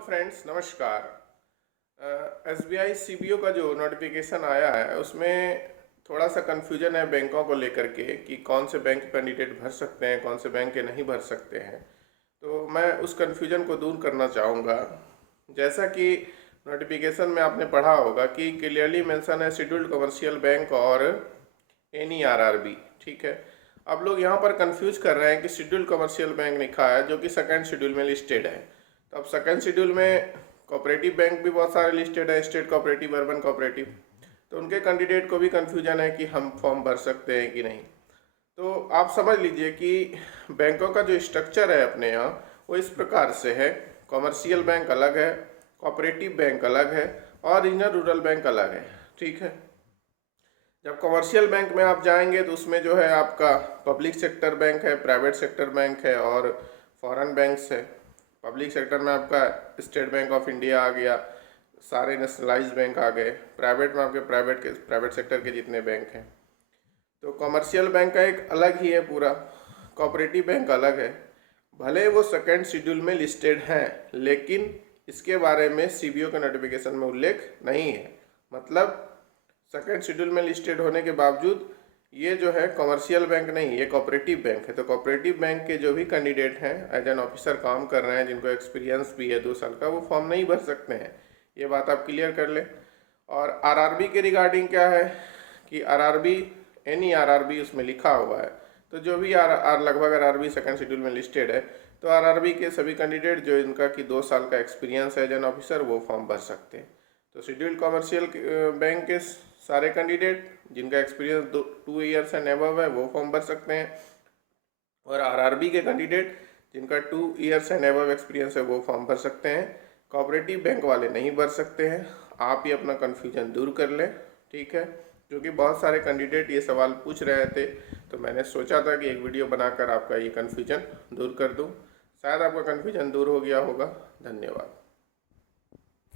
Friends, नमस्कार। SBI CBO का जो नोटिफिकेशन आया है उसमें थोड़ा सा कन्फ्यूजन है बैंकों को लेकर के कि कौन से बैंक कैंडिडेट भर सकते हैं, कौन से बैंक के नहीं भर सकते हैं। तो मैं उस कन्फ्यूजन को दूर करना चाहूँगा। जैसा कि नोटिफिकेशन में आपने पढ़ा होगा कि क्लियरली मेंशन है शेड्यूल्ड कमर्शियल बैंक और NERRB, ठीक है। अब लोग यहाँ पर कंफ्यूज कर रहे हैं कि शेड्यूल्ड कमर्शियल बैंक लिखा है जो कि सेकंड शेड्यूल में लिस्टेड है। तो अब सेकंड शेड्यूल में कोऑपरेटिव बैंक भी बहुत सारे लिस्टेड है, स्टेट कोऑपरेटिव, अर्बन कोऑपरेटिव। तो उनके कैंडिडेट को भी कन्फ्यूजन है कि हम फॉर्म भर सकते हैं कि नहीं। तो आप समझ लीजिए कि बैंकों का जो स्ट्रक्चर है अपने यहाँ वो इस प्रकार से है। कॉमर्शियल बैंक अलग है, कोऑपरेटिव बैंक अलग है और रीजनल रूरल बैंक अलग है, ठीक है। जब कमर्शियल बैंक में आप जाएंगे तो उसमें जो है आपका पब्लिक सेक्टर बैंक है, प्राइवेट सेक्टर बैंक है और फॉरेन बैंक्स है। पब्लिक सेक्टर में आपका स्टेट बैंक ऑफ इंडिया आ गया, सारे नेशनलाइज्ड बैंक आ गए। प्राइवेट में आपके प्राइवेट सेक्टर के जितने बैंक हैं। तो कमर्शियल बैंक का एक अलग ही है पूरा, कोऑपरेटिव बैंक अलग है। भले वो सेकेंड शेड्यूल में लिस्टेड हैं, लेकिन इसके बारे में सीबीओ के नोटिफिकेशन में उल्लेख नहीं है। मतलब सेकेंड शेड्यूल में लिस्टेड होने के बावजूद ये जो है कमर्शियल बैंक नहीं, ये कोऑपरेटिव बैंक है। तो कोऑपरेटिव बैंक के जो भी कैंडिडेट हैं, एज एन ऑफिसर काम कर रहे हैं, जिनको एक्सपीरियंस भी है 2 साल का, वो फॉर्म नहीं भर सकते हैं। ये बात आप क्लियर कर लें। और आरआरबी के रिगार्डिंग क्या है कि आरआरबी NERRB उसमें लिखा हुआ है। तो जो भी लगभग आरआरबी सेकेंड शेड्यूल में लिस्टेड है, तो आरआरबी के सभी कैंडिडेट जो इनका कि 2 साल का एक्सपीरियंस है एज एन ऑफिसर, वो फॉर्म भर सकते हैं। तो शेड्यूल्ड कमर्शियल बैंक के सारे कैंडिडेट जिनका एक्सपीरियंस 2 ईयर्स एंड अबव है वो फॉर्म भर सकते हैं। और आरआरबी के कैंडिडेट जिनका 2 ईयर्स एंड अबव एक्सपीरियंस है वो फॉर्म भर सकते हैं। कोऑपरेटिव बैंक वाले नहीं भर सकते हैं। आप ही अपना कन्फ्यूजन दूर कर लें, ठीक है। क्योंकि बहुत सारे कैंडिडेट ये सवाल पूछ रहे थे, तो मैंने सोचा था कि एक वीडियो बनाकर आपका ये कन्फ्यूजन दूर कर दूँ। शायद आपका कन्फ्यूजन दूर हो गया होगा। धन्यवाद।